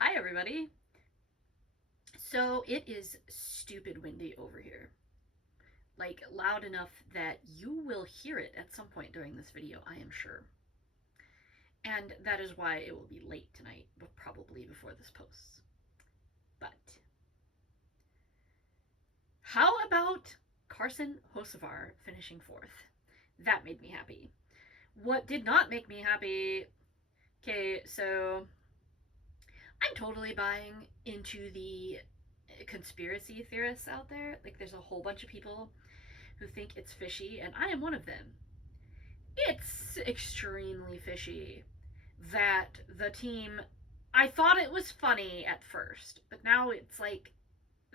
Hi, everybody. So it is stupid windy over here. Like, loud enough that you will hear it at some point during this video, I am sure. And that is why it will be late tonight, but probably before this posts. But how about Carson Hocevar finishing fourth? That made me happy. What did not make me happy? Okay, so I'm totally buying into the conspiracy theorists out there. Like, there's a whole bunch of people who think it's fishy, and I am one of them. It's extremely fishy that the team. I thought it was funny at first, but now it's like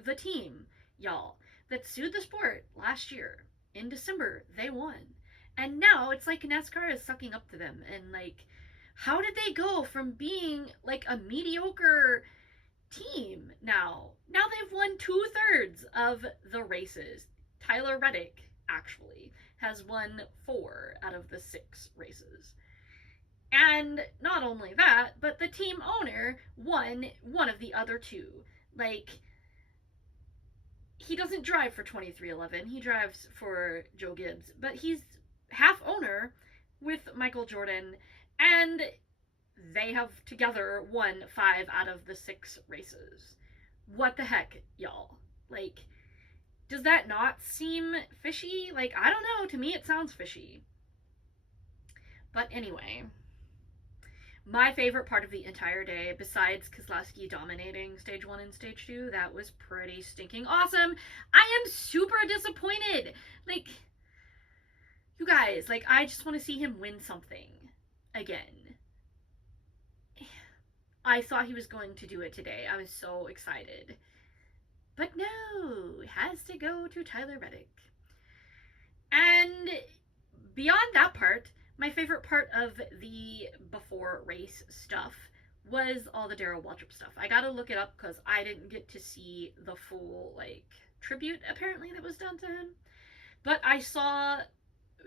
the team, y'all, that sued the sport last year in December, they won. And now it's like NASCAR is sucking up to them. And like, how did they go from being like a mediocre team now? Now they've won 2/3 of the races. Tyler Reddick, actually, has won 4 out of the 6 races. And not only that, but the team owner won one of the other 2. Like, he doesn't drive for 2311, he drives for Joe Gibbs, but he's half owner with Michael Jordan, and they have together won 5 out of the 6 races. What the heck, y'all? Like, does that not seem fishy? Like, I don't know. To me, it sounds fishy. But anyway, my favorite part of the entire day, besides Keselowski dominating stage 1 and stage 2, that was pretty stinking awesome. I am super disappointed. Like, you guys, like, I just want to see him win something again. I thought he was going to do it today. I was so excited. But no, it has to go to Tyler Reddick. And beyond that part, my favorite part of the before race stuff was all the Darrell Waltrip stuff. I gotta look it up because I didn't get to see the full, like, tribute apparently that was done to him. But I saw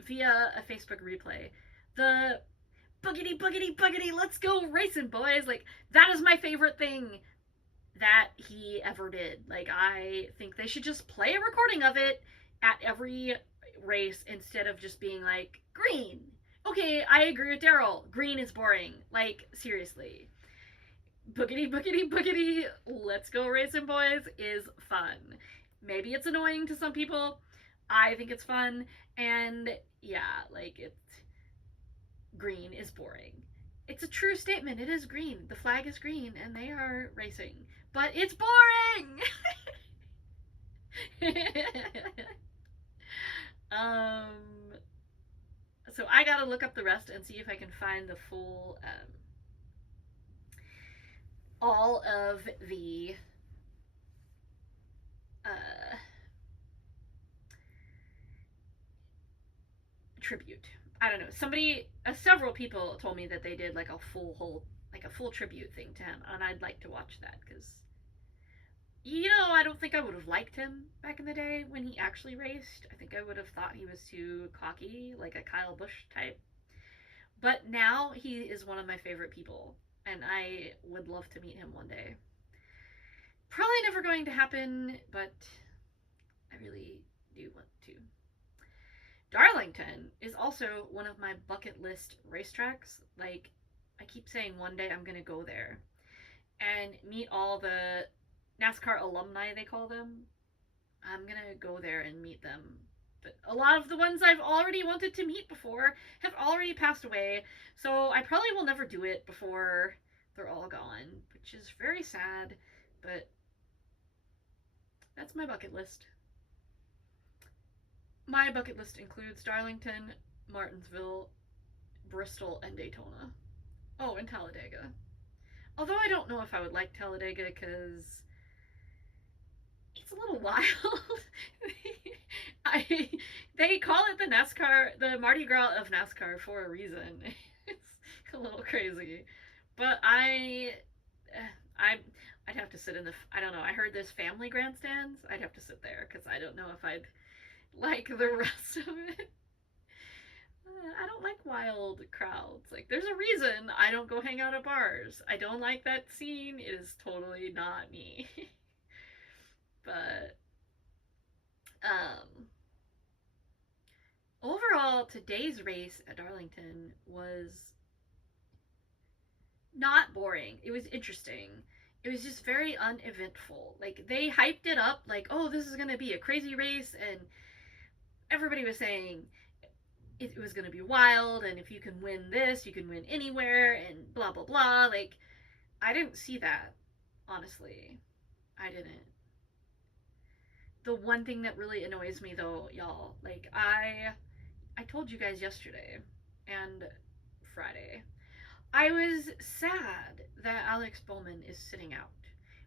via a Facebook replay the boogity boogity boogity, let's go racing, boys. Like, that is my favorite thing that he ever did. Like, I think they should just play a recording of it at every race instead of just being like, green. Okay, I agree with Darrell. Green is boring. Like, seriously. Boogity, boogity, boogity, let's go racing, boys is fun. Maybe it's annoying to some people. I think it's fun. And yeah, like, it's green is boring. It's a true statement. It is green. The flag is green and they are racing. But it's boring! um, so I gotta look up the rest and see if I can find the full, all of the, tribute. I don't know. Several people told me that they did like a full tribute thing to him, and I'd like to watch that because, I don't think I would have liked him back in the day when he actually raced. I think I would have thought he was too cocky, like a Kyle Busch type. But now he is one of my favorite people, and I would love to meet him one day. Probably never going to happen, but I really do want to. Darlington is also one of my bucket list racetracks. Like, I keep saying one day I'm going to go there and meet all the NASCAR alumni, they call them. I'm going to go there and meet them. But a lot of the ones I've already wanted to meet before have already passed away, so I probably will never do it before they're all gone, which is very sad, but that's my bucket list. My bucket list includes Darlington, Martinsville, Bristol, and Daytona. Oh, and Talladega. Although I don't know if I would like Talladega because it's a little wild. They call it the Mardi Gras of NASCAR for a reason. It's a little crazy, but I'd have to sit in the. I don't know. I heard there's family grandstands. I'd have to sit there because I don't know if I'd like the rest of it. I don't like wild crowds. Like, there's a reason I don't go hang out at bars. I don't like that scene. It is totally not me. But, um, overall, today's race at Darlington was not boring. It was interesting. It was just very uneventful. Like, they hyped it up, like, oh, this is gonna be a crazy race, and everybody was saying it was gonna be wild, and if you can win this, you can win anywhere, and blah blah blah. Like, I didn't see that, honestly. I didn't. The one thing that really annoys me though, y'all, like I told you guys yesterday and Friday, I was sad that Alex Bowman is sitting out,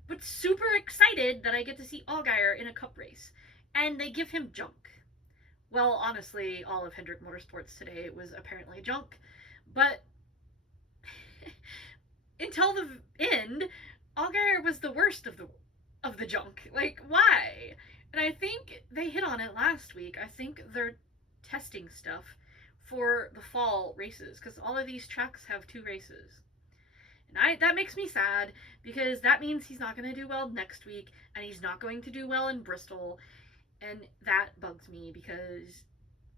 but super excited that I get to see Allgaier in a cup race, and they give him junk. Well, honestly, all of Hendrick Motorsports today was apparently junk, but until the end, Allgaier was the worst of the junk. Like, why? And I think they hit on it last week. I think they're testing stuff for the fall races because all of these tracks have 2 races. And that makes me sad because that means he's not going to do well next week and he's not going to do well in Bristol. And that bugs me because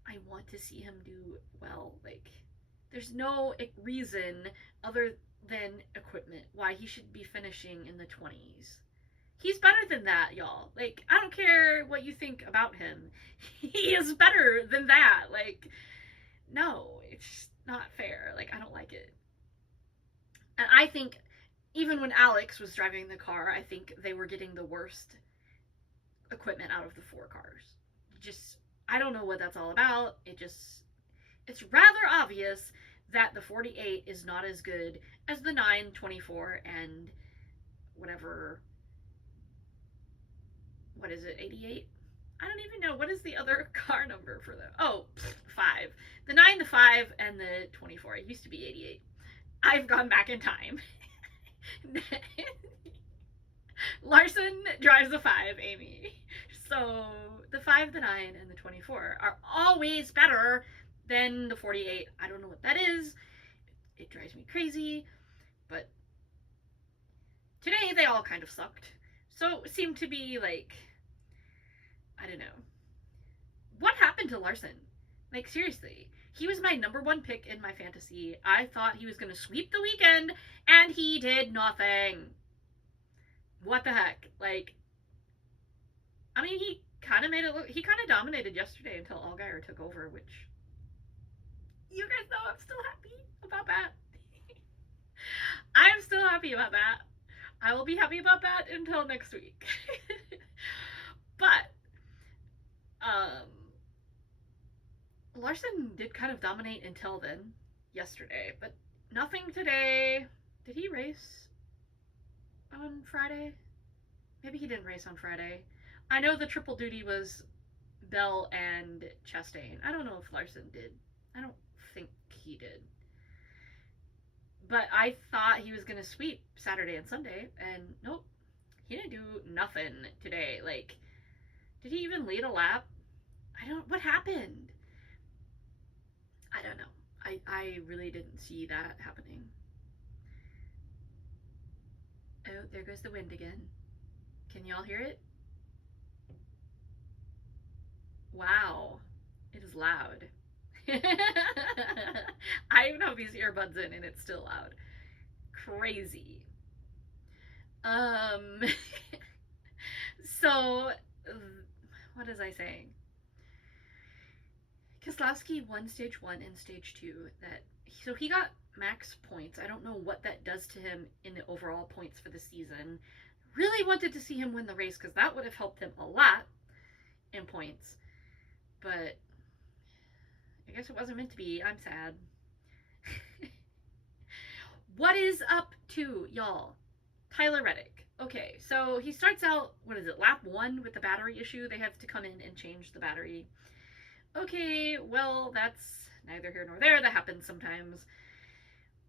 I want to see him do well. Like, there's no reason other than equipment why he should be finishing in the 20s. He's better than that, y'all. Like, I don't care what you think about him. He is better than that. Like, no, it's not fair. Like, I don't like it. And I think even when Alex was driving the car, I think they were getting the worst equipment out of the 4 cars. Just, I don't know what that's all about. It's rather obvious that the 48 is not as good as the 924 and whatever, what is it, 88? I don't even know. What is the other car number for the, 5. The 9, the 5, and the 24. It used to be 88. I've gone back in time. Larson drives the 5, Amy. So the 5, the 9, and the 24 are always better than the 48. I don't know what that is. It drives me crazy. But today they all kind of sucked. So it seemed to be like, I don't know. What happened to Larson? Like, seriously. He was my number 1 pick in my fantasy. I thought he was going to sweep the weekend, and he did nothing. What the heck? Like, I mean, he kind of made it look, he kind of dominated yesterday until Allgaier took over, which, you guys know I'm still happy about that. I'm still happy about that. I will be happy about that until next week. But, Larson did kind of dominate until then, yesterday, but nothing today. Did he race on Friday? Maybe he didn't race on Friday. I know the triple duty was Bell and Chastain. I don't know if Larson did. I don't think he did. But I thought he was going to sweep Saturday and Sunday, and nope. He didn't do nothing today. Like, did he even lead a lap? What happened? I don't know. I really didn't see that happening. Oh, there goes the wind again. Can y'all hear it? Wow. It is loud. I even have these earbuds in and it's still loud. Crazy. So, what was I saying? Keselowski won stage 1 and stage 2. So he got max points. I don't know what that does to him in the overall points for the season. Really wanted to see him win the race because that would have helped him a lot in points. But I guess it wasn't meant to be. I'm sad. What is up to, y'all? Tyler Reddick. Okay, so he starts out, lap 1 with the battery issue. They have to come in and change the battery. Okay, well, that's neither here nor there. That happens sometimes.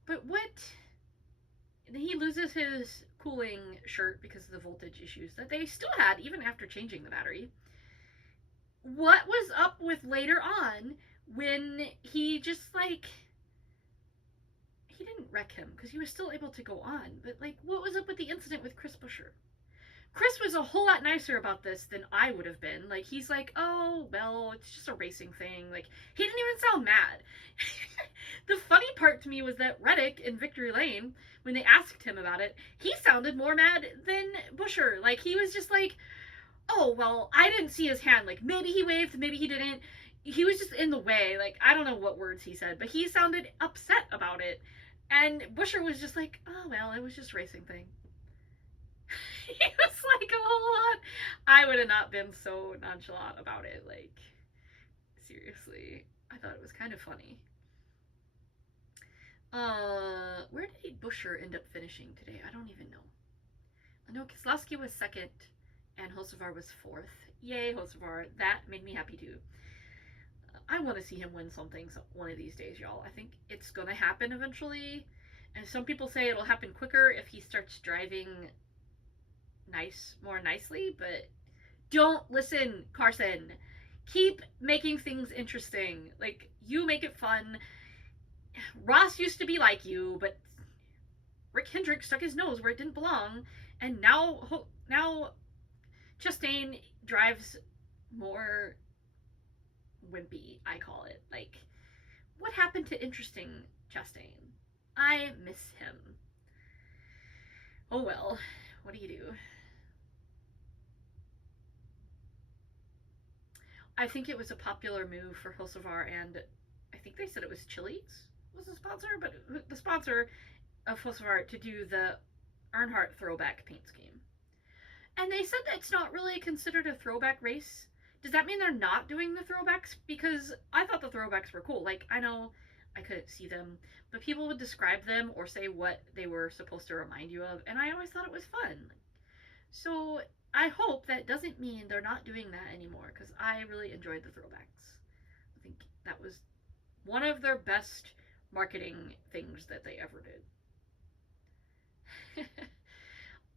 But what? He loses his cooling shirt because of the voltage issues that they still had even after changing the battery. What was up with later on when he just, like, he didn't wreck him because he was still able to go on. But, like, what was up with the incident with Chris Buescher? Chris was a whole lot nicer about this than I would have been. Like, he's like, oh, well, it's just a racing thing. Like, he didn't even sound mad. The funny part to me was that Reddick in Victory Lane, when they asked him about it, he sounded more mad than Buescher. Like, he was just like, oh, well, I didn't see his hand. Like, maybe he waved, maybe he didn't. He was just in the way. Like, I don't know what words he said, but he sounded upset about it. And Buescher was just like, oh, well, it was just a racing thing. He was like a whole lot. I would have not been so nonchalant about it. Like, seriously, I thought it was kind of funny. Where did Buescher end up finishing today? I don't even know. I know Keselowski was second and Hocevar was fourth. Yay, Hocevar. That made me happy too. I want to see him win something one of these days, y'all. I think it's going to happen eventually. And some people say it'll happen quicker if he starts driving more nicely, but don't listen, Carson. Keep making things interesting. Like, you make it fun. Ross used to be like you, but Rick Hendrick stuck his nose where it didn't belong, and now Chastain drives more wimpy, I call it. Like, what happened to interesting Chastain? I miss him. Oh well, what do you do? I think it was a popular move for Hocevar, and I think they said it was Chili's was the sponsor, but the sponsor of Hocevar to do the Earnhardt throwback paint scheme. And they said that it's not really considered a throwback race. Does that mean they're not doing the throwbacks? Because I thought the throwbacks were cool. Like, I know I couldn't see them, but people would describe them or say what they were supposed to remind you of, and I always thought it was fun. So I hope that doesn't mean they're not doing that anymore, because I really enjoyed the throwbacks. I think that was one of their best marketing things that they ever did.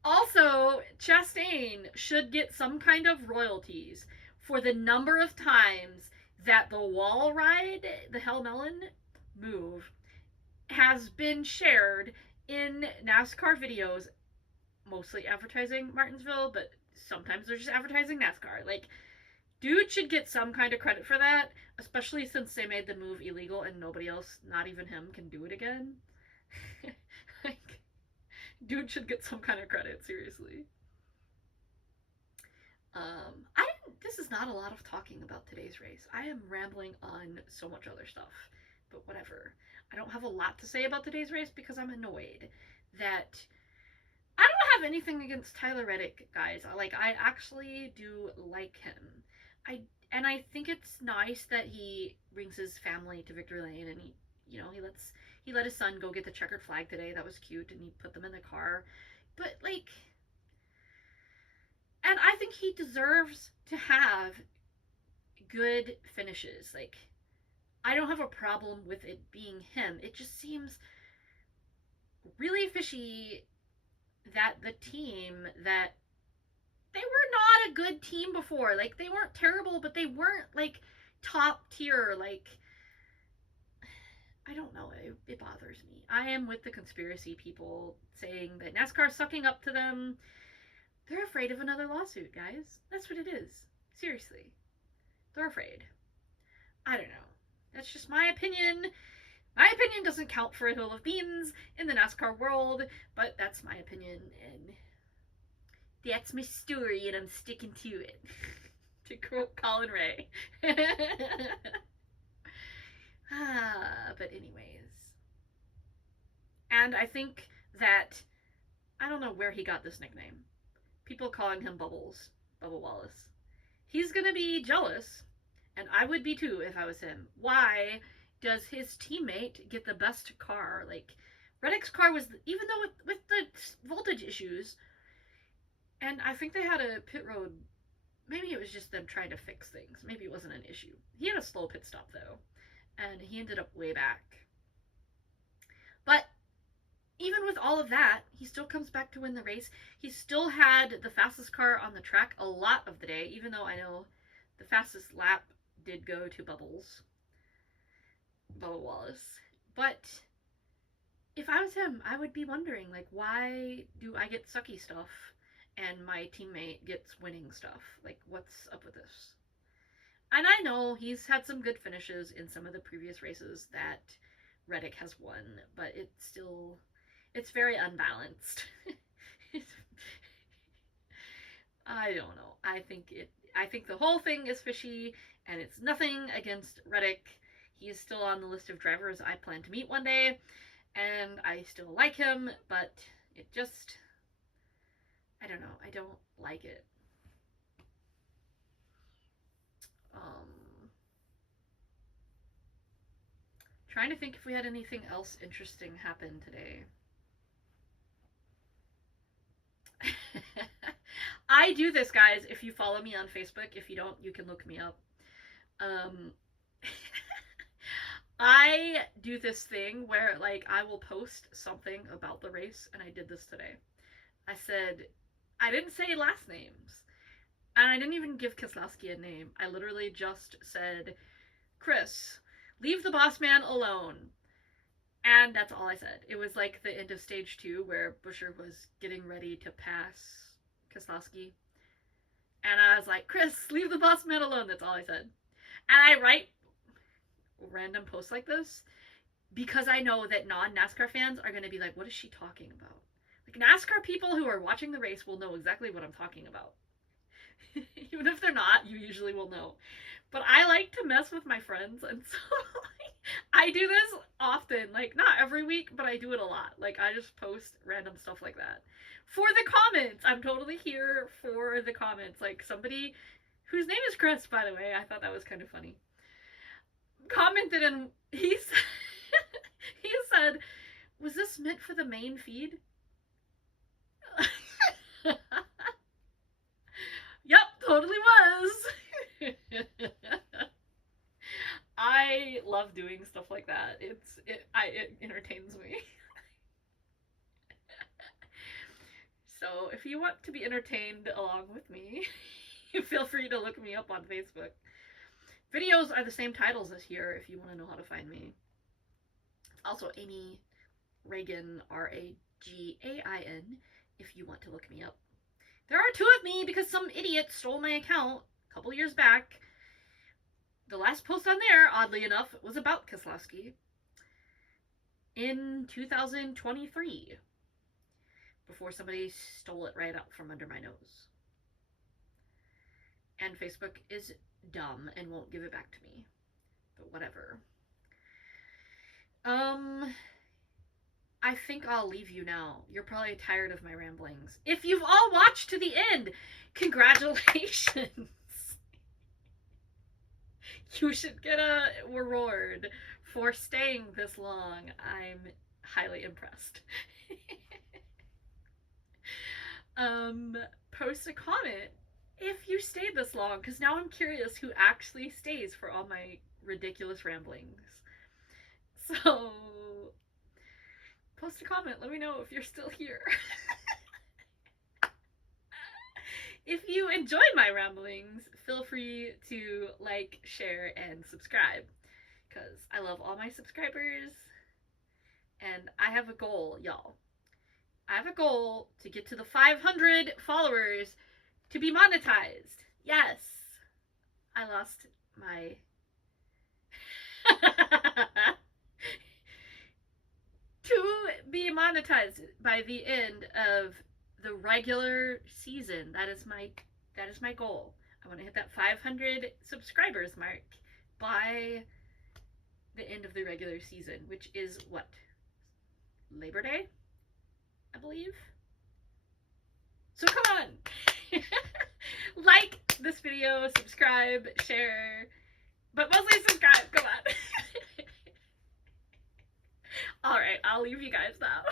Also, Chastain should get some kind of royalties for the number of times that the wall ride, the Hell Melon move, has been shared in NASCAR videos, mostly advertising Martinsville, but sometimes they're just advertising NASCAR. Like, dude should get some kind of credit for that, especially since they made the move illegal and nobody else, not even him, can do it again. Like, dude should get some kind of credit, seriously. This is not a lot of talking about today's race. I am rambling on so much other stuff, but whatever. I don't have a lot to say about today's race because I'm annoyed that I don't have anything against Tyler Reddick, guys. I actually do like him. I think it's nice that he brings his family to Victory Lane, and he let his son go get the checkered flag today. That was cute, and he put them in the car. But, like, and I think he deserves to have good finishes. Like, I don't have a problem with it being him. It just seems really fishy that the team that they were not a good team before. Like, they weren't terrible, but they weren't, like, top tier. Like, I don't know. It bothers me. I am with the conspiracy people saying that NASCAR's sucking up to them. They're afraid of another lawsuit, guys. That's what it is. Seriously. They're afraid. I don't know. That's just my opinion. My opinion doesn't count for a hill of beans in the NASCAR world, but that's my opinion, and that's my story, and I'm sticking to it. To quote Colin Ray. But anyways. And I think that, I don't know where he got this nickname. People calling him Bubbles. Bubba Wallace. He's gonna be jealous, and I would be too if I was him. Why does his teammate get the best car? Like, Reddick's car was, even though with the voltage issues, and I think they had a pit road, maybe it was just them trying to fix things. Maybe it wasn't an issue. He had a slow pit stop, though, and he ended up way back. But even with all of that, he still comes back to win the race. He still had the fastest car on the track a lot of the day, even though I know the fastest lap did go to Bubbles. Bubba Wallace. But if I was him, I would be wondering, like, why do I get sucky stuff and my teammate gets winning stuff? Like, what's up with this? And I know he's had some good finishes in some of the previous races that Reddick has won, but it's very unbalanced. I don't know. I think the whole thing is fishy, and it's nothing against Reddick. He is still on the list of drivers I plan to meet one day, and I still like him, but it just, I don't know. I don't like it. Trying to think if we had anything else interesting happen today. I do this, guys. If you follow me on Facebook, if you don't, you can look me up. I do this thing where, like, I will post something about the race, and I did this today. I said, I didn't say last names, and I didn't even give Keselowski a name. I literally just said, Chris, leave the boss man alone. And that's all I said. It was like the end of stage 2 where Busher was getting ready to pass Keselowski. And I was like, Chris, leave the boss man alone. That's all I said. And I write random posts like this because I know that non-NASCAR fans are going to be like, what is she talking about? Like, NASCAR people who are watching the race will know exactly what I'm talking about. Even if they're not, you usually will know. But I like to mess with my friends, and so I do this often. Like, not every week, but I do it a lot. Like, I just post random stuff like that. For the comments! I'm totally here for the comments. Like, somebody whose name is Chris, by the way, I thought that was kind of funny, commented, and he said, was this meant for the main feed? Yep, totally was. I love doing stuff like that. It entertains me. So if you want to be entertained along with me, feel free to look me up on Facebook. Videos are the same titles as here if you want to know how to find me. Also, Amy Reagan, Ragain, if you want to look me up. There are 2 of me because some idiot stole my account a couple years back. The last post on there, oddly enough, was about Keselowski in 2023, before somebody stole it right out from under my nose. And Facebook is dumb and won't give it back to me. But whatever. I think I'll leave you now. You're probably tired of my ramblings. If you've all watched to the end, congratulations. You should get a reward for staying this long. I'm highly impressed. Post a comment if you stayed this long, because now I'm curious who actually stays for all my ridiculous ramblings. So, post a comment. Let me know if you're still here. If you enjoyed my ramblings, feel free to like, share, and subscribe, because I love all my subscribers, and I have a goal, y'all. I have a goal to get to the 500 followers to be monetized. Yes, I lost my... to be monetized by the end of the regular season. That is my goal. I want to hit that 500 subscribers mark by the end of the regular season, which is what? Labor Day, I believe. So come on. Like this video, subscribe, share, but mostly subscribe. Come on. Alright, I'll leave you guys now.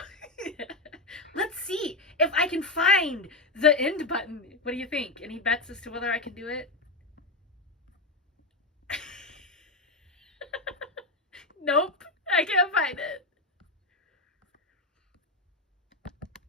Let's see if I can find the end button. What do you think? Any bets as to whether I can do it? Nope, I can't find it.